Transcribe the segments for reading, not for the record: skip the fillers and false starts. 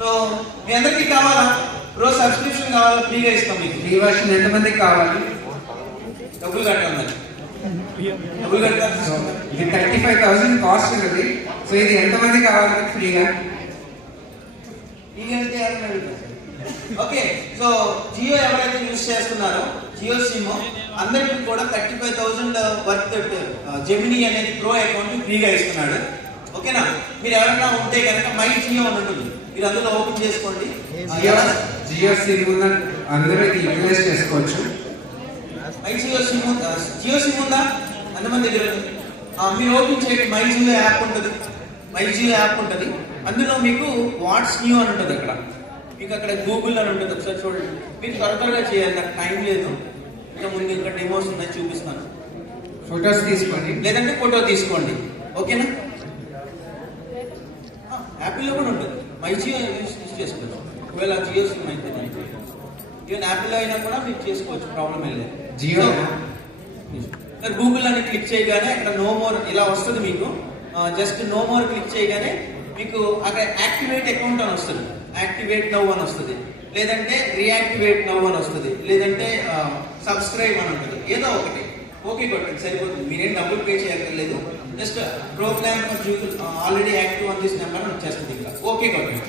So మీ అందరికీ కావాలా? Pro subscription కావాలా? ఫ్రీగా ఇస్తాం మీకు. ఫ్రీ వర్షన్ ఎంతమందికి కావాలి? డబ్బులు కట్టాలి, డబ్బులు కట్టాలి. ఇది 35,000 కాస్ట్ ఉన్నది. సో ఇది ఎంతమంది కావాలి ఫ్రీగా? ఓకే, సో జియో ఎవరైతే యూజ్ చేస్తున్నారో జియో సిమ్ అందరికీ కూడా 35,000 వర్త్ జెమినీ అనేది ప్రో అకౌంట్ ఫ్రీగా ఇస్తున్నాడు. ఓకేనా? మీరు ఎవరైనా ఉంటే కనుక మై జియో అని ఉంటుంది, మీరు అందులో ఓపెన్ చేసుకోండి. జియో సిమ్ ఉన్న అందరూ యూటిలైజ్ చేసుకోవచ్చు. మై జియో సిమ్ ఉందా అంతమంది దగ్గర? మీరు ఓపెన్ చేయండి. మై జియో యాప్ ఉంటుంది, మై జియో యాప్ ఉంటుంది. అందులో మీకు వాట్స్ న్యూ అని ఉంటుంది. అక్కడ మీకు అక్కడ గూగుల్ అని ఉంటుంది, ఒకసారి చూడండి. మీకు త్వరగా చేయాలి, నాకు టైం లేదు. ఇంకా ముందు ఇంకా డెమోస్ ఉన్నాయి, చూపిస్తాను. ఫొటోస్ తీసుకోండి, లేదంటే ఫోటో తీసుకోండి. ఓకేనా? యాపిల్లో కూడా ఉంటుంది, మై జియో యూజ్ చేసుకోవచ్చు. ఒకవేళ జియో సిమ్ అయితే ఈవెన్ యాపిల్లో అయినా కూడా మీరు చేసుకోవచ్చు, ప్రాబ్లం ఏం లేదు. జియో గూగుల్ అని క్లిక్ చేయగానే అక్కడ నో మోర్ ఇలా వస్తుంది మీకు. జస్ట్ నో మోర్ క్లిక్ చేయగానే మీకు అక్కడ యాక్టివేట్ అకౌంట్ అని వస్తుంది, యాక్టివేట్ నవ్ అని వస్తుంది, లేదంటే రియాక్టివేట్ నవ్ అని వస్తుంది, లేదంటే సబ్స్క్రైబ్ అని ఉంటుంది. ఏదో ఒకటి ఓకే కొట్టండి, సరిపోతుంది. మీరేం డబ్బులు పే చేయక్కర్లేదు. Just programme already active on this number అని వచ్చేస్తుంది. ఇంకా ఓకే కొట్టండి.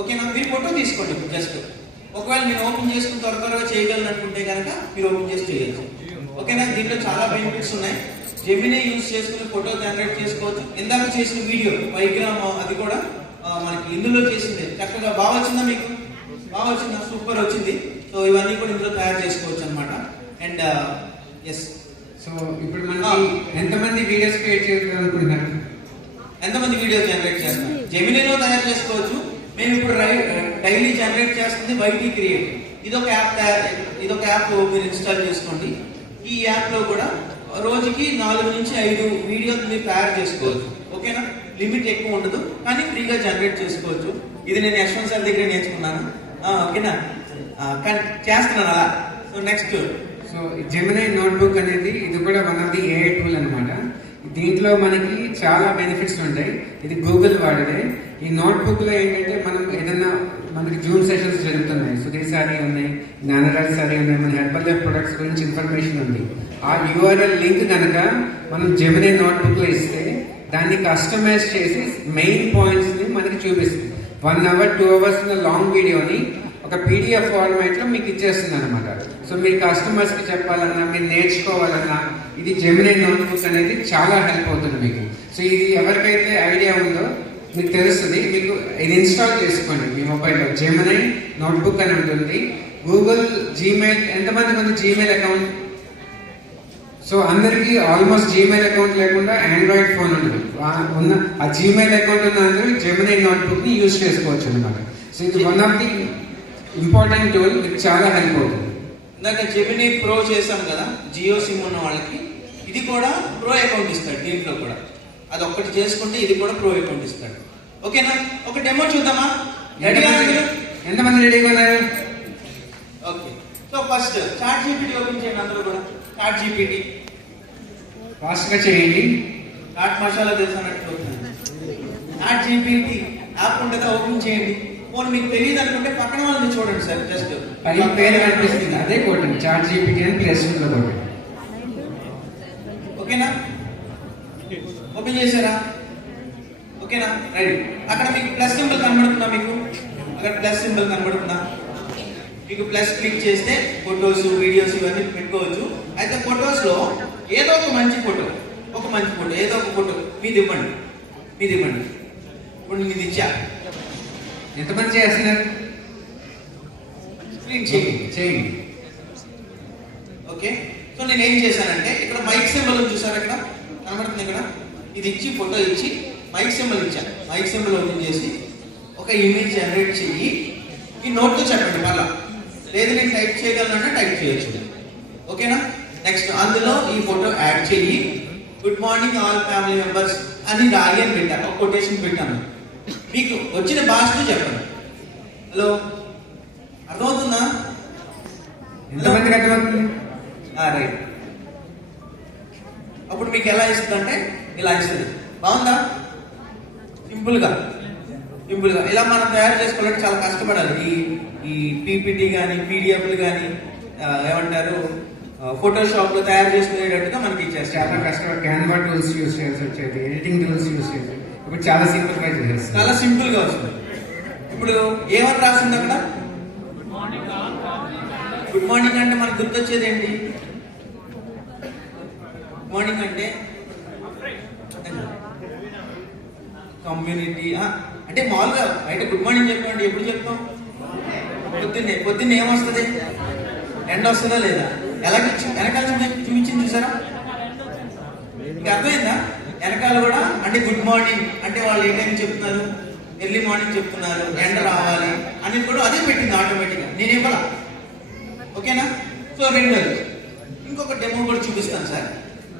ఓకేనా? మీరు ఫోటో తీసుకోండి జస్ట్. ఒకవేళ నేను ఓపెన్ చేసుకుని త్వరగా చేయగలను అనుకుంటే కనుక మీరు ఓపెన్ చేసి చేయొచ్చు. ఓకేనా? దీంట్లో చాలా బెనిఫిట్స్ ఉన్నాయి. జెమినీ యూజ్ చేసుకుని ఫోటో జనరేట్ చేసుకోవచ్చు. ఇందాక చేసిన వీడియో వైగ్రామ్ అది కూడా మనకి ఇందులో చేసింది. చక్కగా బాగా వచ్చిందా? మీకు బాగా వచ్చిందా? సూపర్ వచ్చింది. సో ఇవన్నీ కూడా ఇందులో తయారు చేసుకోవచ్చు అనమాట. అండ్ ఎస్, సో ఇప్పుడు మనకి ఎంతమంది వీడియోస్ క్రియేట్ చేయాలనుకుంటున్నారు? ఎంతమంది వీడియోస్ జనరేట్ చేస్తున్నారు? జెమినీలో తయారు చేసుకోవచ్చు. మేము ఇప్పుడు డైలీ జనరేట్ చేస్తుంది వైటీ క్రియేట్. ఇదొక యాప్ మీరు ఇన్స్టాల్ చేసుకోండి. ఈ యాప్ లో కూడా రోజుకి 4 నుంచి 5 వీడియోలు మీరు తయారు చేసుకోవచ్చు. ఓకేనా? లిమిట్ ఎక్కువ ఉండదు, కానీ ఫ్రీగా జనరేట్ చేసుకోవచ్చు. ఇది నేను యశ్వంత్ సార్ దగ్గర నేర్చుకున్నాను. ఓకేనా? కానీ చేస్తున్నాను అలా. So next, so Gemini notebook అనేది ఇది కూడా one of the AI tool అనమాట. దీంట్లో మనకి చాలా బెనిఫిట్స్ ఉంటాయి. ఇది గూగుల్ వాడిదే. ఈ నోట్బుక్ లో ఏంటంటే మనం ఏదన్నా మనకి జూమ్ సెషన్స్ జరుగుతున్నాయి, సుధీర్ సారీ ఉన్నాయి, జ్ఞానరాజ్ సారీ ఉన్నాయి, మన హెర్బల్ లైఫ్ ప్రొడక్ట్స్ గురించి ఇన్ఫర్మేషన్ ఉంది. ఆ యూఆర్ఎల్ లింక్ కనుక మనం జెమినీ నోట్బుక్ లో ఇస్తే దాన్ని కస్టమైజ్ చేసి మెయిన్ పాయింట్స్ ని మనకి చూపిస్తుంది. 1 hour 2 hours లాంగ్ వీడియోని ఒక పీడిఎఫ్ ఫార్మాట్ లో మీకు ఇచ్చేస్తుంది అనమాట. సో మీరు కస్టమర్స్ కి చెప్పాలన్నా, మీరు నేర్చుకోవాలన్నా ఇది జెమినీ నోట్బుక్ అనేది చాలా హెల్ప్ అవుతుంది మీకు. సో ఇది ఎవరికైతే ఐడియా ఉందో మీకు తెలుస్తుంది. మీకు ఇది ఇన్స్టాల్ చేసుకోండి మీ మొబైల్లో. జెమినీ నోట్బుక్ అని ఉంటుంది. గూగుల్ జీమెయిల్, ఎంతమందికి ఉంది జీమెయిల్ అకౌంట్? సో అందరికి ఆల్మోస్ట్ జీమెయిల్ అకౌంట్ లేకుండా ఆండ్రాయిడ్ ఫోన్ ఉంటుంది. ఆ జీమెయిల్ అకౌంట్ ఉన్న అందరూ జెమినీ నోట్బుక్ ని యూజ్ చేసుకోవచ్చు అనమాట. సో ఇది one of the important tool, మీకు చాలా హెల్ప్ అవుతుంది. ఇందాక జెమినీ ప్రో చేశాం కదా, జియో సిమ్ ఉన్న వాళ్ళకి ఇది కూడా ప్రో అకౌంట్ ఇస్తాడు. దీంట్లో కూడా అది ఒక్కటి చేసుకుంటే ఇది కూడా ప్రో అకౌంట్ ఇస్తాడు. ఓకేనా? ఒక డెమో చూద్దామా? ఎంతమంది రెడీగా ఉన్నారు? Okay, so first ChatGPT open చేయండి అందరూ కూడా. చాట్ జీపీటీ ఫాస్ట్ గా చేయండి. చాట్ మసాలా తెలుసు అన్నట్టు చాట్ జీపీటీ యాప్ ఉంటుందా? ఓపెన్ చేయండి. ఫోన్ మీకు తెలియదు అనుకుంటే పక్కన వాళ్ళని చూడండి సార్. జస్ట్ పేరు కనిపిస్తుంది, అదే కొట్టండి. చాట్ జీపీటీ అని ప్లే స్టోర్ లో కొట్టండి. ఓకేనా? ఓపెన్ చేశారా? ఓకేనా? రైట్. అక్కడ మీకు ప్లస్ సింబల్ కనబడుతుందా? మీకు అక్కడ ప్లస్ సింబల్ కనబడుతుందా? మీకు ప్లస్ క్లిక్ చేస్తే ఫొటోస్, వీడియోస్ ఇవన్నీ పెట్టుకోవచ్చు. అయితే ఫొటోస్ లో ఏదో ఒక మంచి ఫోటో, ఏదో ఒక ఫోటో మీది ఇవ్వండి. ఇప్పుడు మీది ఇచ్చా. ఎంతమంది చేస్తున్నారు? స్క్రీన్ చేయండి. ఓకే, సో నేను ఏం చేశానంటే ఇక్కడ మైక్ సింబల్ చూసారు, ఇక్కడ కనబడుతుంది. ఇక్కడ ఇది ఇచ్చి ఫోటో ఇచ్చి మైక్ సింబల్ ఇచ్చా. మైక్ సింబల్ ఓపెన్ చేసి ఒక ఇమేజ్ జనరేట్ చెయ్యి. ఈ నోట్తో చెప్పండి మళ్ళా. లేదు నేను టైప్ చేయగలనంటే టైప్ చేయొచ్చు. ఓకేనా? నెక్స్ట్ అందులో ఈ ఫోటో యాడ్ చెయ్యి. Good morning all family members అని రాయి అని పెట్టాను, ఒక కొటేషన్ పెట్టాను. మీకు వచ్చిన భాషతో చెప్పండి. హలో, అర్థమవుతుందా? ఎంతమందికి అర్థమవుతుంది? రైట్. అప్పుడు మీకు ఎలా ఇస్తుంది అంటే ఇలా ఇస్తుంది. బాగుందా? సింపుల్ గా సింపుల్ గా ఇలా మనం తయారు చేసుకోవాలంటే చాలా కష్టపడాలి. ఈ పీపీటీ కానీ పీడిఎఫ్లు కానీ ఏమంటారు ఫోటోషాప్ లో తయారు చేసుకునేటట్టుగా మనకి ఇచ్చేస్తారు. చాలా కష్టం. క్యాన్వా టూల్స్ యూస్ చేయాల్సి వచ్చేది, ఎడిటింగ్ టూల్స్ యూస్ చేయాలి. ఇప్పుడు చాలా సింపుల్ గా చేసేస్తాం. చాలా సింపుల్ గా వస్తుంది. ఇప్పుడు ఏమని రాసింది అక్కడ? గుడ్ మార్నింగ్ అంటే మనకు గుర్తొచ్చేది ఏంటి? మార్నింగ్ అంటే కమ్యూనిటీ అంటే మామూలుగా బయట గుడ్ మార్నింగ్ చెప్పండి. ఎప్పుడు చెప్తాం? పొద్దున్నే ఏమొస్తుంది? ఎండ వస్తుందా లేదా? ఎలా వెనకాల చూపించింది చూసారా? మీకు అర్థమైందా? వెనకాల కూడా అంటే గుడ్ మార్నింగ్ అంటే వాళ్ళు ఏ టైం చెప్తున్నారు? ఎర్లీ మార్నింగ్ చెప్తున్నారు, ఎండ రావాలి అని కూడా అదే పెట్టింది ఆటోమేటిక్ గా. నేను ఇవ్వాల. ఓకేనా? సో రెండోది ఇంకొక డెమో కూడా చూపిస్తాను సార్.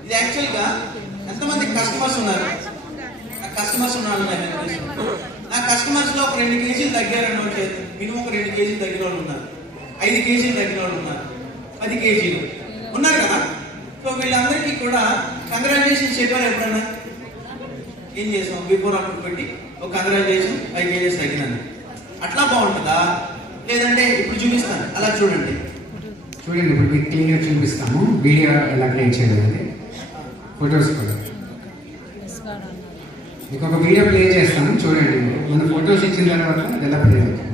ఇది యాక్చువల్ గా ఎంతమంది కస్టమర్స్ ఉన్నారు? కస్టమర్స్ ఉన్నారు. నా కస్టమర్స్ లో ఒక 2 కేజీలు తగ్గారని నోట్ చేస్తాను. మినిమం ఒక 2 కేజీలు తగ్గిన వాళ్ళు ఉన్నారు, 5 కేజీలు తగ్గిన వాళ్ళు ఉన్నారు, 10 కేజీలు ఉన్నారు కదా. సో వీళ్ళందరికీ కూడా కంగ్రాచులేషన్స్ చెప్పారు. ఎప్పుడన్నా ఏం చేసాం? బిఫోర్ అప్పుడు పెట్టి ఒక కంగ్రాచులేషన్ 5 కేజీస్ తగ్గినాను. అట్లా బాగుంటుందా? లేదంటే ఇప్పుడు చూపిస్తాను, అలా చూడండి. చూడండి ఇప్పుడు మీకు క్లియర్గా చూపిస్తాము వీడియో ఎలా క్రియేట్ చేయాలి, ఫొటోస్ కూడా. మీకు ఒక వీడియో ప్లే చేస్తాను చూడండి. మన ఫొటోస్ ఇచ్చిన తర్వాత ఎలా ప్లే అవుతుంది.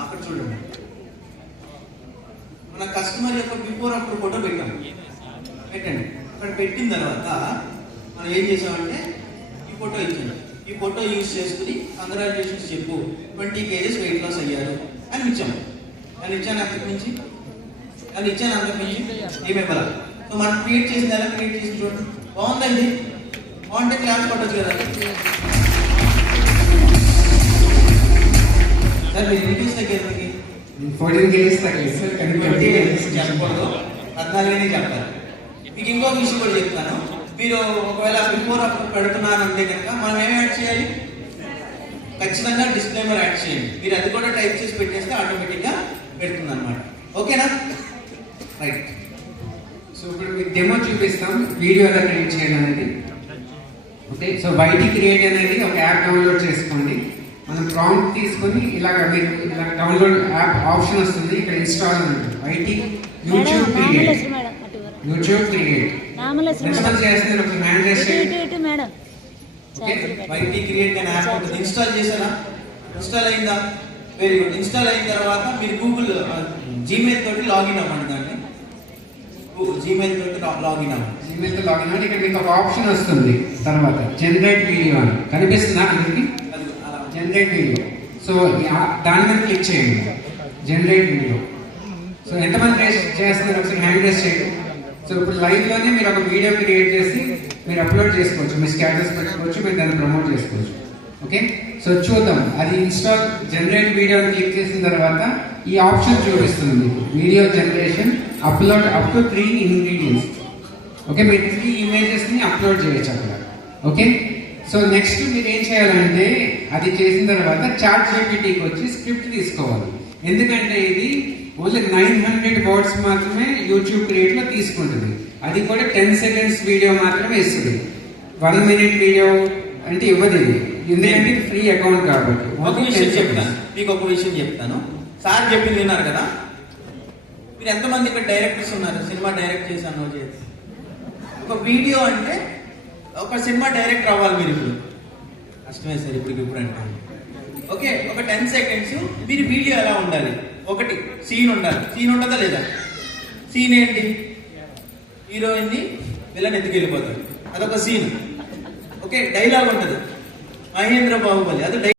అక్కడ చూడండి, మన కస్టమర్ యొక్క బిఫోర్ అప్పుడు ఫోటో పెట్టండి. అక్కడ పెట్టిన తర్వాత మనం ఏం చేసామంటే ఈ ఫోటో ఇచ్చాను. ఈ ఫోటో యూజ్ చేసుకుని కంగ్రాచులేషన్స్ చెప్పు, 20 కేజెస్ వెయిట్ లాస్ అయ్యారు అని ఇచ్చాము. అంతకు మించి ఏమి ఇవ్వాలి. సో మనం క్రియేట్ చేసింది ఎలా క్రియేట్ చేసి చూడండి. బాగుందండి. బాగుంటే క్లాస్ కొట్టచ్చు కదా సార్. మీరు ఎన్ని కేజీస్ తగ్గారు? 14 కేజీస్ తగ్గింది సార్. చెప్పకూడదు, 14 చెప్పాలి. మీకు ఇంకో విషయం కూడా చెప్తాను. మీరు ఒకవేళ బిఫోర్ అప్పుడు పెడుతున్నాను అంటే కనుక మనం ఏం యాడ్ చేయాలి? ఖచ్చితంగా డిస్క్లైమర్ యాడ్ చేయండి. మీరు అది కూడా టైప్ చేసి పెట్టేస్తే ఆటోమేటిక్ గా పెడుతుంది అనమాట. ఓకేనా? రైట్. సో ఇప్పుడు మీకు డెమో చూపిస్తాం వీడియో ఎలా క్రియేట్ చేయాలి అనేది. ఓకే, సో వైటీ క్రియేట్ అనేది ఒక యాప్ డౌన్లోడ్ చేసుకోండి. మనం ప్రాంప్ట్ తీసుకొని ఇలాగ మీకు ఇలా డౌన్లోడ్ యాప్ ఆప్షన్ వస్తుంది. ఇక్కడ ఇన్స్టాల్ ఉంటుంది. YT YouTube create. ఇన్స్టాల్ చేస్తే ఒక హ్యాండ్ చేయండి. వైటీ క్రియేట్ అనే యాప్ ఉంటుంది. ఇన్స్టాల్ చేశారా? ఇన్స్టాల్ అయిందా? Very good. ఇన్స్టాల్ అయిన తర్వాత మీరు గూగుల్ జీమెయిల్ తోటి లాగిన్ అవ్వండి. దాన్ని జీమెయిల్ తోటి లాగిన్ అవ్వండి. జీమెయిల్ తో లాగిన్ అవ్వండి. ఇక్కడ మీకు ఒక ఆప్షన్ వస్తుంది. తర్వాత జనరేట్ వీడియో అని కనిపిస్తుందా అందరికి? Generate video. సో దాని మీద క్లిక్ చేయండి. Generate video. సో ఎంతమంది చేస్తున్నారు ఒకసారి హ్యాండ్ రేస్ చేయండి. సో ఇప్పుడు లైవ్ లోనే మీరు ఒక వీడియో క్రియేట్ చేసి మీరు అప్లోడ్ చేసుకోవచ్చు. మీ స్టేటస్ పెట్టుకోవచ్చు, మీరు దాన్ని ప్రమోట్ చేసుకోవచ్చు. ఓకే, సో చూద్దాం. అది ఇన్స్టాల్ జనరేట్ వీడియో క్లిక్ చేసిన తర్వాత ఈ ఆప్షన్ చూపిస్తుంది మీకు. Video generation upload up to 3 ingredients. Okay, మీరు 3 ఇమేజెస్ ని అప్లోడ్ చేయొచ్చు అక్కడ. ఓకే, సో నెక్స్ట్ మీరు ఏం చేయాలంటే అది చేసిన తర్వాత చాట్ జీపీటీకి వచ్చి స్క్రిప్ట్ తీసుకోవాలి. ఎందుకంటే ఇది ఓన్లీ 900 వర్డ్స్ మాత్రమే యూట్యూబ్ క్రియేట్ లో తీసుకుంటుంది. అది కూడా 10 సెకండ్స్ వీడియో మాత్రమే ఇస్తుంది. 1 మినిట్ వీడియో అంటే ఇవ్వదు ఇది. ఎందుకంటే ఫ్రీ అకౌంట్ కాబట్టి. మీకు ఒక విషయం చెప్తాను. సార్ చెప్పింది విన్నారు కదా. మీరు ఎంతమంది ఇక్కడ డైరెక్టర్స్ ఉన్నారు? సినిమా డైరెక్ట్ చేశాను చేసి ఒక వీడియో అంటే ఒక సినిమా డైరెక్టర్ అవ్వాలి మీరు. ఇప్పుడు కష్టమే సార్ ఇప్పుడు అంటే. ఓకే, ఒక 10 సెకండ్స్ మీరు వీడియో ఎలా ఉండాలి? ఒకటి సీన్ ఉండాలి. సీన్ ఉంటుందా లేదా? సీన్ ఏంటి? హీరోయిన్ ని విలన్ ఎత్తుకెళ్ళిపోతాడు, అదొక సీన్. ఓకే, డైలాగ్ ఉంటుంది. మహేంద్ర బాహుబలి, అది